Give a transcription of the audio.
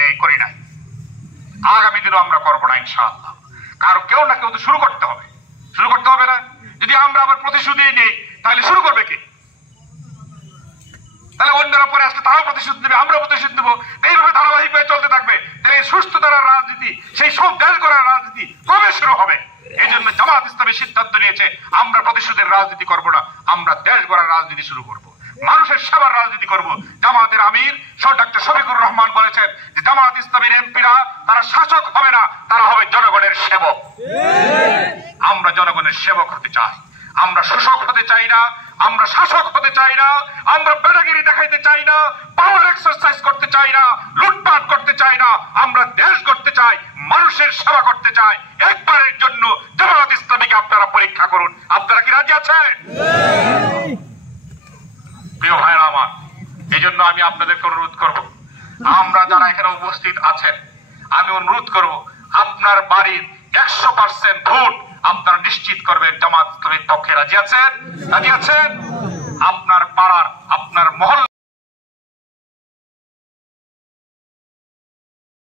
নেই, করি নাই, আগামী দিনও আমরা করবো না ইনশাআল্লাহ। কারণ কেউ না কেউ তো শুরু করতে হবে, শুরু করতে হবে না? যদি আমরা আবার প্রতিশোধ নেই তাহলে শুরু করবে কে? তাহলে অন্যরা পরে আসলে তারাও প্রতিশোধ নেবে, আমরা প্রতিশোধ নেবো, এইভাবে ধারাবাহিক হয়ে চলতে থাকবে। তাহলে সুস্থ ধারার রাজনীতি, সেই সব দেশ করার রাজনীতি কবে শুরু হবে? এই জন্য জামাত ইসলামী সিদ্ধান্ত নিয়েছে আমরা প্রতিশোধের রাজনীতি করবো না, আমরা দেশ গড়ার রাজনীতি শুরু করবো, মানুষের সেবার রাজনীতি করব। জামাতের আমির ডক্টর শফিকুর রহমান বলেছেন যে জামাত ইসলামীর এমপিরা তারা শাসক হবে না, তারা হবে জনগণের সেবক। আমরা জনগণের সেবক হতে চাই, আমরা শোষক হতে চাই না, আমরা শাসক হতে চাই না, আমরা বেড়াগিরি দেখাইতে চাই না, পাওয়ার এক্সারসাইজ করতে চাই না, লুটপাট করতে চাই না, আমরা দেশ গড়তে চাই, মানুষের সেবা করতে চাই। একবারের জন্য জামাত ইসলামীকে আপনারা পরীক্ষা করুন, আপনারা কি রাজি আছেন? প্রিয় ভাইরা আমার, এই জন্য আমি আপনাদেরকে অনুরোধ করব, আমরা যারা এখানে উপস্থিত আছেন, আমি অনুরোধ করব আপনার বাড়ির 100% ভোট আপনারা নিশ্চিত করবেন জামাত ইসলামীর পক্ষে। রাজি আছেন? রাজি আছেন? আপনার পাড়ার